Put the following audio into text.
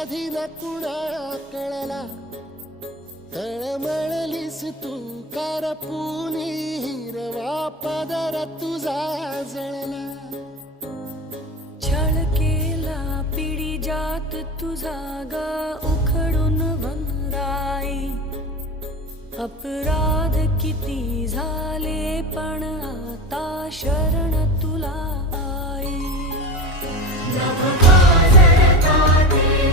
कधी न कुणा कळला, तळमळलीस तू कारपुनी, हिरवा पदर तुझा जळला. छळ केला पिढी जात तुझा ग उखडून वनराई. अपराध किती झाले पण आता शरण